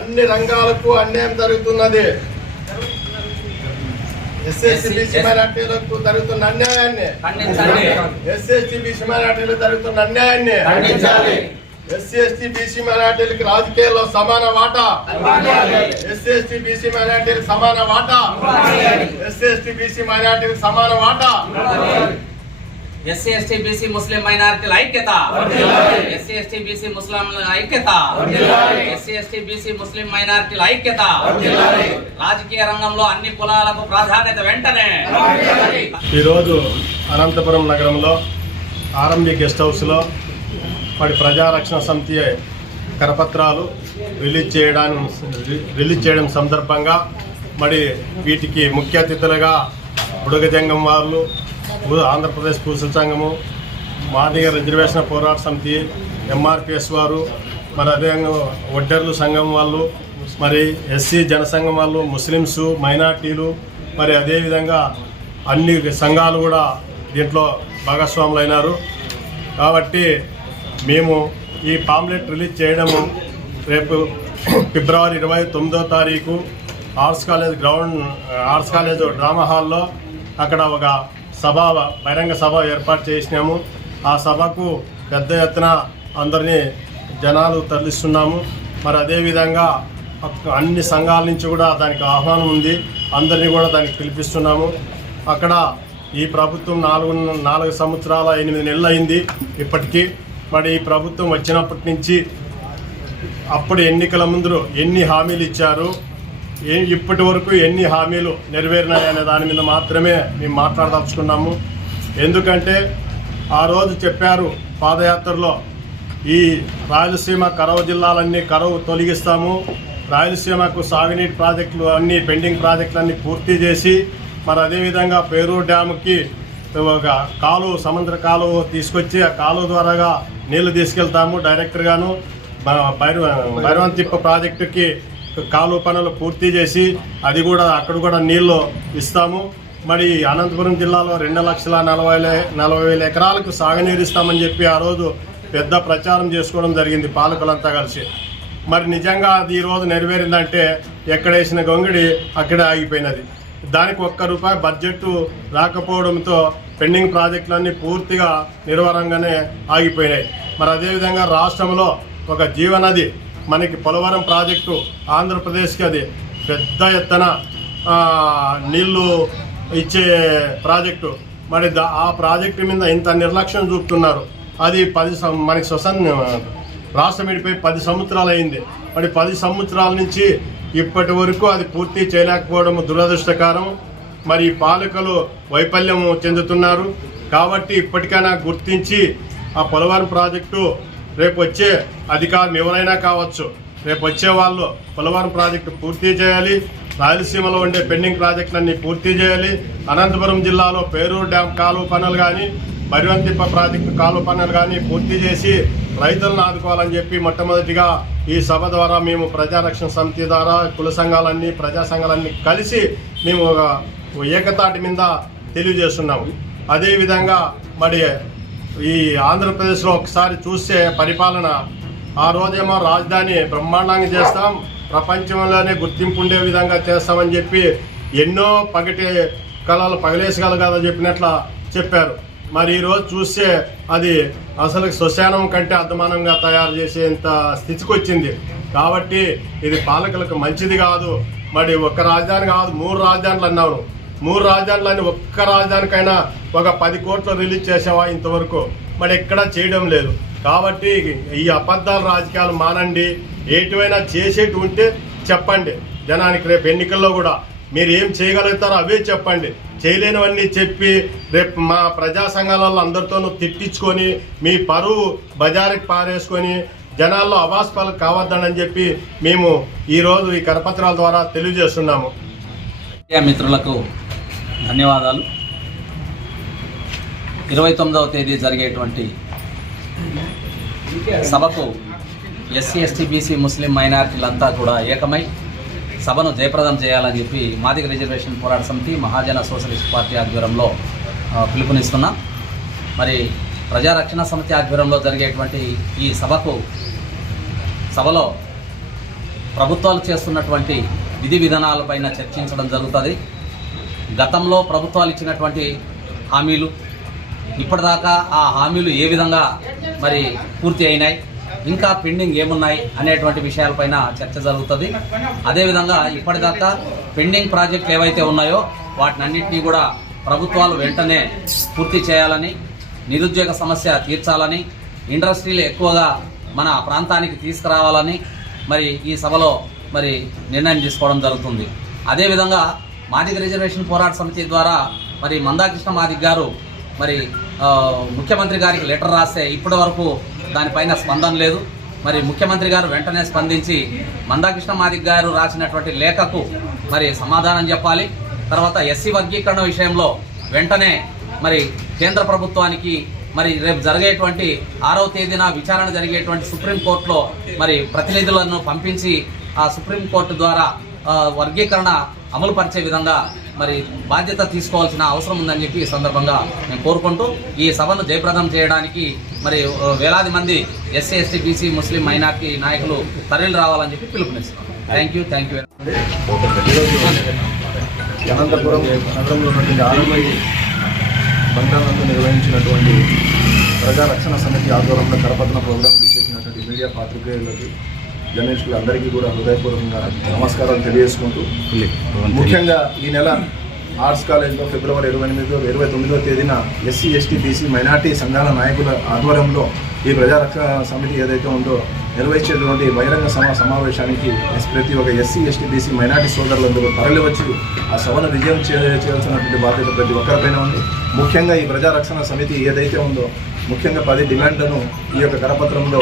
అన్ని రంగాలకు అన్యాయం జరుగుతున్నది. ఎస్సీ బీసీ మైనార్టీలకు జరుగుతున్న అన్యాయాన్ని, ఎస్సీ బీసీ మైనార్టీలకు జరుగుతున్న అన్యాయాన్ని, ఎస్సీ బీసీ మైనార్టీలకు రాజకీయాల్లో సమాన వాటా, ఎస్సీ బీసీ మైనార్టీలకు సమాన వాటా, ఎస్సీ బీసీ మైనార్టీలకు సమాన వాటా, ఎస్సీ బీసీ ముస్లిం మైనారిటీల ఐక్యత, ఎస్సీ బీసీ ముస్లింల ఐక్యత, ఎస్సీ బీసీ ముస్లిం మైనారిటీల ఐక్యత. రాజకీయ రంగంలో అన్ని కులాలకు ప్రాధాన్యత వెంటనే. ఈరోజు అనంతపురం నగరంలో ఆర్ఎంబి గెస్ట్ హౌస్లో మరి ప్రజారక్షణ సమితి కరపత్రాలు రిలీజ్ చేయడం సందర్భంగా మరి వీటికి ముఖ్య అతిథులుగా బుడగజంగం వాళ్ళు, ఆంధ్రప్రదేశ్ పూసల సంఘము, మాదిగ రిజర్వేషన్ పోరాట సమితి, ఎంఆర్పిఎస్ వారు, మరి అదేవిధంగా ఒడ్డర్లు సంఘం వాళ్ళు, మరి ఎస్సీ జనసంఘం వాళ్ళు, ముస్లిమ్స్, మైనార్టీలు, మరి అదేవిధంగా అన్ని సంఘాలు కూడా దీంట్లో భాగస్వాములు అయినారు. కాబట్టి మేము ఈ పాంప్లెట్ రిలీజ్ చేయడము రేపు ఫిబ్రవరి 29వ తారీఖు ఆర్ట్స్ కాలేజ్ డ్రామా హాల్లో అక్కడ ఒక బహిరంగ సభ ఏర్పాటు చేసినాము. ఆ సభకు పెద్ద ఎత్తున అందరినీ జనాలు తరలిస్తున్నాము. మరి అదేవిధంగా అన్ని సంఘాల నుంచి కూడా దానికి ఆహ్వానం ఉంది, అందరినీ కూడా దానికి పిలిపిస్తున్నాము. అక్కడ ఈ ప్రభుత్వం 4 సంవత్సరాల 8 నెలలు అయింది ఇప్పటికీ. మరి ఈ ప్రభుత్వం వచ్చినప్పటి నుంచి అప్పుడు ఎన్నికల ముందు ఎన్ని హామీలు ఇచ్చారు, ఇప్పటి వరకు ఎన్ని హామీలు నెరవేరినాయనే దాని మీద మాత్రమే మేము మాట్లాడదలుచుకున్నాము. ఎందుకంటే ఆ రోజు చెప్పారు పాదయాత్రలో, ఈ రాయలసీమ కరవు జిల్లాలన్నీ కరవు తొలగిస్తాము, రాయలసీమకు సాగునీటి ప్రాజెక్టులు అన్నీ పెండింగ్ ప్రాజెక్టులన్నీ పూర్తి చేసి, మరి అదేవిధంగా పేరూరు డ్యాముకి ఒక కాలువ, సముద్ర కాలువ తీసుకొచ్చి ఆ కాలువ ద్వారాగా నీళ్లు తీసుకెళ్తాము డైరెక్ట్గాను. భైరవంతిప్ప ప్రాజెక్టుకి కాలువ పనులు పూర్తి చేసి అది కూడా అక్కడ కూడా నీళ్లు ఇస్తాము. మరి అనంతపురం జిల్లాలో 2,40,000 ఎకరాలకు సాగునీరు ఇస్తామని చెప్పి ఆ రోజు పెద్ద ప్రచారం చేసుకోవడం జరిగింది పాలకులంతా కలిసి. మరి నిజంగా అది ఈరోజు నెరవేరిందంటే ఎక్కడేసిన గొంగిడి అక్కడే ఆగిపోయినది. దానికి ₹1 బడ్జెట్ రాకపోవడంతో పెండింగ్ ప్రాజెక్టులన్నీ పూర్తిగా నిర్వరంగానే ఆగిపోయినాయి. మరి అదేవిధంగా రాష్ట్రంలో ఒక జీవనది మనకి పోలవరం ప్రాజెక్టు, ఆంధ్రప్రదేశ్కి అది పెద్ద ఎత్తున నీళ్లు ఇచ్చే ప్రాజెక్టు. మరి ఆ ప్రాజెక్టు మీద ఇంత నిర్లక్ష్యం చూపుతున్నారు. అది మనకి రాష్ట్రం విడిపోయి 10 సంవత్సరాలు అయింది. మరి 10 సంవత్సరాల నుంచి ఇప్పటి వరకు అది పూర్తి చేయలేకపోవడం దురదృష్టకరం. మరి పాలకులు వైఫల్యం చెందుతున్నారు. కాబట్టి ఇప్పటికైనా గుర్తించి ఆ పోలవరం ప్రాజెక్టు రేపు వచ్చే అధికారులు ఎవరైనా కావచ్చు, రేపు వచ్చే వాళ్ళు పోలవరం ప్రాజెక్టు పూర్తి చేయాలి. రాయలసీమలో ఉండే పెండింగ్ ప్రాజెక్టులన్నీ పూర్తి చేయాలి. అనంతపురం జిల్లాలో పేరూరు డ్యామ్ కాలువ పనులు కానీ, భైరవంతిప్ప ప్రాజెక్టు కాలువ పనులు కానీ పూర్తి చేసి రైతులను ఆదుకోవాలని చెప్పి మొట్టమొదటిగా ఈ సభ ద్వారా మేము ప్రజారక్షణ సమితి ద్వారా కుల సంఘాలన్నీ, ప్రజా సంఘాలన్నీ కలిసి మేము ఒక ఏకతాటి మీద తెలియజేస్తున్నాము. అదేవిధంగా మరి ఈ ఆంధ్రప్రదేశ్లో ఒకసారి చూస్తే పరిపాలన, ఆ రోజేమో రాజధాని బ్రహ్మాండంగా చేస్తాం, ప్రపంచంలోనే గుర్తింపు ఉండే విధంగా చేస్తామని చెప్పి ఎన్నో పగటి కళలు పగలేసగలగాలని చెప్పినట్లా చెప్పారు. మరి ఈరోజు చూస్తే అది అసలు శ్మశానం కంటే అధ్వానంగా తయారు చేసేంత స్థితికి వచ్చింది. కాబట్టి ఇది పాలకులకు మంచిది కాదు. మరి ఒక్క రాజధాని కాదు, 3 రాజధానులు అన్నాను. 3 రాజధానులని ఒక్క రాజధానికైనా ఒక 10 కోట్లు రిలీజ్ చేసావా ఇంతవరకు? మరి ఎక్కడా చేయడం లేదు. కాబట్టి ఈ అబద్ధాల రాజకీయాలు మానండి. ఏటివైనా చేసేటి ఉంటే చెప్పండి జనానికి. రేపు ఎన్నికల్లో కూడా మీరు ఏం చేయగలుగుతారో అవే చెప్పండి. చేయలేనివన్నీ చెప్పి రేపు మా ప్రజా సంఘాలలో అందరితోనూ తిట్టించుకొని మీ పరువు బజారుకి పారేసుకొని జనాల్లో అవాస్తవాలు కావద్దని చెప్పి మేము ఈరోజు ఈ కరపత్రాల ద్వారా తెలియజేస్తున్నాము. మిత్రులకు ధన్యవాదాలు. 29వ తేదీ జరిగేటువంటి సభకు ఎస్సీ బీసీ ముస్లిం మైనారిటీలంతా కూడా ఏకమై సభను జయప్రదం చేయాలని చెప్పి మాదిగ రిజర్వేషన్ పోరాట సమితి, మహాజన సోషలిస్ట్ పార్టీ ఆధ్వర్యంలో పిలుపునిస్తున్నాం. మరి ప్రజారక్షణ సమితి ఆధ్వర్యంలో జరిగేటువంటి ఈ సభలో ప్రభుత్వాలు చేస్తున్నటువంటి విధి విధానాలపైన చర్చించడం జరుగుతుంది. గతంలో ప్రభుత్వాలు ఇచ్చినటువంటి హామీలు ఇప్పటిదాకా ఆ హామీలు ఏ విధంగా మరి పూర్తి అయినాయి, ఇంకా పెండింగ్ ఏమున్నాయి అనేటువంటి విషయాలపైన చర్చ జరుగుతుంది. అదేవిధంగా ఇప్పటిదాకా పెండింగ్ ప్రాజెక్టులు ఏవైతే ఉన్నాయో వాటినన్నింటినీ కూడా ప్రభుత్వాలు వెంటనే పూర్తి చేయాలని, నిరుద్యోగ సమస్య తీర్చాలని, ఇండస్ట్రీలు ఎక్కువగా మన ప్రాంతానికి తీసుకురావాలని మరి ఈ సభలో మరి నిర్ణయం తీసుకోవడం జరుగుతుంది. అదేవిధంగా మాదిగ రిజర్వేషన్ పోరాట సమితి ద్వారా మరి మందాకృష్ణ మాదిగ గారు మరి ముఖ్యమంత్రి గారికి లెటర్ రాస్తే ఇప్పటి వరకు దానిపైన స్పందన లేదు. మరి ముఖ్యమంత్రి గారు వెంటనే స్పందించి మందాకృష్ణ మాదిగ గారు రాసినటువంటి లేఖకు మరి సమాధానం చెప్పాలి. తర్వాత ఎస్సీ వర్గీకరణ విషయంలో వెంటనే మరి కేంద్ర ప్రభుత్వానికి మరి రేపు జరిగేటువంటి 6వ తేదీన విచారణ జరిగేటువంటి సుప్రీంకోర్టులో మరి ప్రతినిధులను పంపించి ఆ సుప్రీంకోర్టు ద్వారా వర్గీకరణ అమలు పరిచే విధంగా మరి బాధ్యత తీసుకోవాల్సిన అవసరం ఉందని చెప్పి ఈ సందర్భంగా నేను కోరుకుంటూ ఈ సభను జయప్రదం చేయడానికి మరి వేలాది మంది ఎస్సీ ఎస్టీ బీసీ ముస్లిం మైనార్టీ నాయకులు తరలి రావాలని చెప్పి పిలుపునిస్తున్నాం. Thank you. అనంతపురం నగరంలో ఉన్నటువంటి ఆర్ఎంఐ బంగారంలో నిర్వహించినటువంటి ప్రజా రక్షణ సమితి ఆధ్వర్యంలో కరపత్న ప్రోగ్రాం చేసినటువంటి మీడియా పాత్రికేయులకి జర్నలిస్టులు అందరికీ కూడా హృదయపూర్వకంగా నమస్కారాలు తెలియజేసుకుంటూ, ముఖ్యంగా ఈ నెల ఆర్ట్స్ కాలేజ్లో ఫిబ్రవరి 29వ తేదీన ఎస్సీ ఎస్టీ బీసీ మైనార్టీ సంఘాల నాయకుల ఆధ్వర్యంలో ఈ ప్రజారక్షణ సమితి ఏదైతే ఉందో నిర్వహించేటువంటి బహిరంగ సమావేశానికి ప్రతి ఒక్క ఎస్సీ ఎస్టీ బీసీ మైనార్టీ సోదరులందరూ తరలి వచ్చి ఆ సభను విజయం చేయాల్సినటువంటి బాధ్యత ప్రతి ఒక్కరిపైన ఉంది. ముఖ్యంగా ఈ ప్రజారక్షణ సమితి ఏదైతే ఉందో ముఖ్యంగా 10 డిమాండ్లను ఈ యొక్క కరపత్రంలో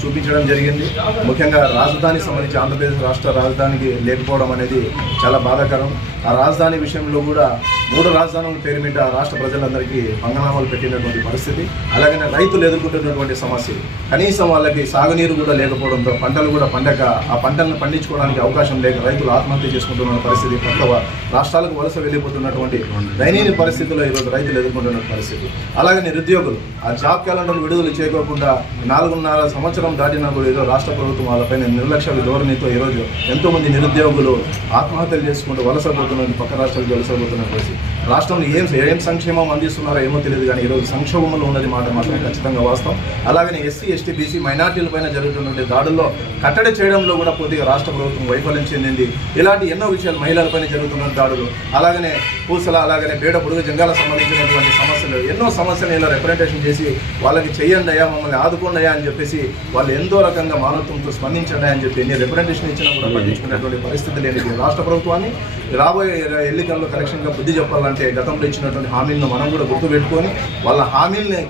చూపించడం జరిగింది. ముఖ్యంగా రాజధానికి సంబంధించి ఆంధ్రప్రదేశ్ రాష్ట్ర రాజధానికి లేకపోవడం అనేది చాలా బాధాకరం. ఆ రాజధాని విషయంలో కూడా 3 రాజధానుల పేరు మీద రాష్ట్ర ప్రజలందరికీ పంగనామాలు పెట్టినటువంటి పరిస్థితి. అలాగనే రైతులు ఎదుర్కొంటున్నటువంటి సమస్యలు, కనీసం వాళ్ళకి సాగునీరు కూడా లేకపోవడంతో పంటలు కూడా పండక ఆ పంటలను పండించుకోవడానికి అవకాశం లేక రైతులు ఆత్మహత్య చేసుకుంటున్న పరిస్థితి, పక్క రాష్ట్రాలకు వలస వెళ్ళిపోతున్నటువంటి దయనీయ పరిస్థితుల్లో ఈరోజు రైతులు ఎదుర్కొంటున్న పరిస్థితి. అలాగే నిరుద్యోగులు ఆ జాబ్ క్యాలెండర్ విడుదల చేయకోకుండా 4.5 సంవత్సరం దాటినా కూడా ఈరోజు రాష్ట్ర ప్రభుత్వం వాళ్ళపైన నిర్లక్ష్య ధోరణితో ఈరోజు ఎంతోమంది నిరుద్యోగులు ఆత్మహత్యలు చేసుకుంటూ వలసపోతున్నారు, పక్క రాష్ట్రాలకు వలసపోతున్న పరిస్థితి. రాష్ట్రంలో ఏం సంక్షేమం అందిస్తున్నారో ఏమో తెలియదు, కానీ ఈరోజు సంక్షోభంలో ఉన్నది మాట మాత్రం ఖచ్చితంగా వాస్తవం. అలాగనే ఎస్సీ ఎస్టీ బీసీ మైనార్టీలపైన జరుగుతున్నటువంటి దాడుల్లో కట్టడి చేయడంలో కూడా పూర్తిగా రాష్ట్ర ప్రభుత్వం వైఫల్యం చెందింది. ఇలాంటి ఎన్నో విషయాలు మహిళలపైన జరుగుతున్న దాడులు, అలాగనే పూసల, అలాగనే బేడ బుడుగ జంగాలకు సంబంధించినటువంటి సమస్యలు, ఎన్నో సమస్యలు ఇలా రిప్రజెంటేషన్ చేసి వాళ్ళకి చేయండి అయ్యా, మమ్మల్ని ఆదుకోండి అయ్యా అని చెప్పేసి వాళ్ళు ఎంతో రకంగా మానవత్వంతో స్పందించండి అని చెప్పి ఎన్ని రిప్రజెంటేషన్ ఇచ్చినా కూడా పట్టించుకునేటువంటి పరిస్థితి లేని రాష్ట్ర ప్రభుత్వాన్ని రాబోయే ఎన్నికల్లో కలెక్షన్గా బుద్ధి చెప్పాలంటే గతంలో ఇచ్చినటువంటి హామీలను మనం కూడా గుర్తుపెట్టుకొని వాళ్ళ హామీల్ని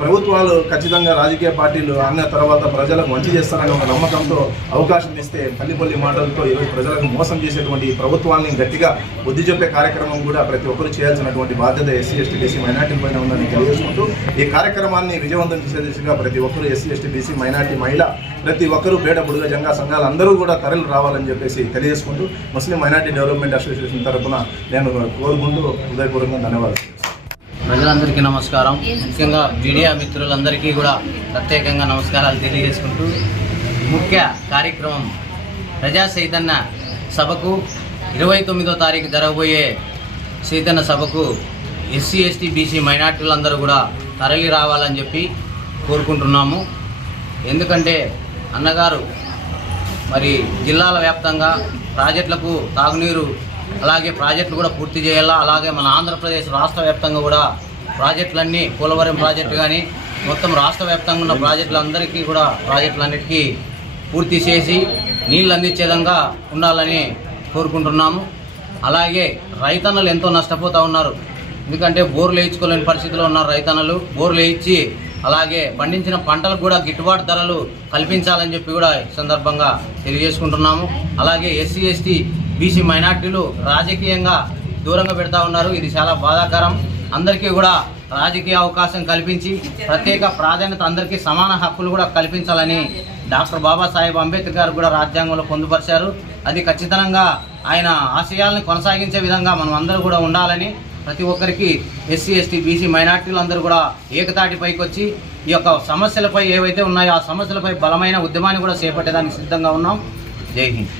ప్రభుత్వాలు ఖచ్చితంగా రాజకీయ పార్టీలు అన్న తర్వాత ప్రజలకు మంచి చేస్తారనే ఒక నమ్మకంతో అవకాశం ఇస్తే పల్లిపల్లి మాటలతో ఈరోజు ప్రజలకు మోసం చేసేటువంటి ప్రభుత్వాన్ని గట్టిగా బుద్ధి చెప్పే కార్యక్రమం కూడా ప్రతి ఒక్కరు చేయాల్సినటువంటి బాధ్యత ఎస్సీ ఎస్టీ బీసీ మైనార్టీల పైన ఉందని తెలియజేసుకుంటూ ఈ కార్యక్రమాన్ని విజయవంతం చేసే దిశగా ప్రతి ఒక్కరు ఎస్సీ ఎస్టీ బీసీ మైనార్టీ మహిళ ప్రతి ఒక్కరూ బేడ బుడుగ జంగా సంఘాలు అందరూ కూడా తరలి రావాలని చెప్పేసి తెలియజేసుకుంటూ ముస్లిం మైనార్టీ డెవలప్మెంట్ అసోసియేషన్ తరఫున నేను కోరుకుంటూ హృదయపూర్వకంగా ధన్యవాదాలు. ప్రజలందరికీ నమస్కారం. ముఖ్యంగా మీడియా మిత్రులందరికీ కూడా ప్రత్యేకంగా నమస్కారాలు తెలియజేసుకుంటూ ముఖ్య కార్యక్రమం ప్రజా చైతన్య సభకు 29వ తారీఖు జరగబోయే చైతన్య సభకు ఎస్సీ ఎస్టీ బీసీ మైనార్టీలందరూ కూడా తరలి రావాలని చెప్పి కోరుకుంటున్నాము. ఎందుకంటే అన్నగారు మరి జిల్లాల వ్యాప్తంగా ప్రాజెక్టులకు తాగునీరు అలాగే ప్రాజెక్టులు కూడా పూర్తి చేయాలా, అలాగే మన ఆంధ్రప్రదేశ్ రాష్ట్ర వ్యాప్తంగా కూడా ప్రాజెక్టులన్నీ పోలవరం ప్రాజెక్టు కానీ మొత్తం రాష్ట్ర వ్యాప్తంగా ఉన్న ప్రాజెక్టులందరికీ కూడా ప్రాజెక్టులన్నిటికీ పూర్తి చేసి నీళ్ళు అందించే విధంగా ఉండాలని కోరుకుంటున్నాము. అలాగే రైతన్నలు ఎంతో నష్టపోతూ ఉన్నారు. ఎందుకంటే బోర్లు వేయించుకోలేని పరిస్థితిలో ఉన్నారు రైతన్నలు. బోర్లు వేయించి అలాగే పండించిన పంటలకు కూడా గిట్టుబాటు ధరలు కల్పించాలని చెప్పి కూడా ఈ సందర్భంగా తెలియజేసుకుంటున్నాము. అలాగే ఎస్సీ ఎస్టీ బీసీ మైనార్టీలు రాజకీయంగా దూరంగా పెడతా ఉన్నారు. ఇది చాలా బాధాకరం. అందరికీ కూడా రాజకీయ అవకాశం కల్పించి ప్రత్యేక ప్రాధాన్యత, అందరికీ సమాన హక్కులు కూడా కల్పించాలని డాక్టర్ బాబాసాహెబ్ అంబేద్కర్ గారు కూడా రాజ్యాంగంలో పొందుపరిచారు. అది ఖచ్చితంగా ఆయన ఆశయాలను కొనసాగించే విధంగా మనం అందరూ కూడా ఉండాలని ప్రతి ఒక్కరికి ఎస్సీ ఎస్టీ బీసీ మైనార్టీలు అందరూ కూడా ఏకతాటిపైకి వచ్చి ఈ యొక్క సమస్యలపై ఏవైతే ఉన్నాయో ఆ సమస్యలపై బలమైన ఉద్యమాన్ని కూడా చేపట్టేదానికి సిద్ధంగా ఉన్నాం. జై హింద్.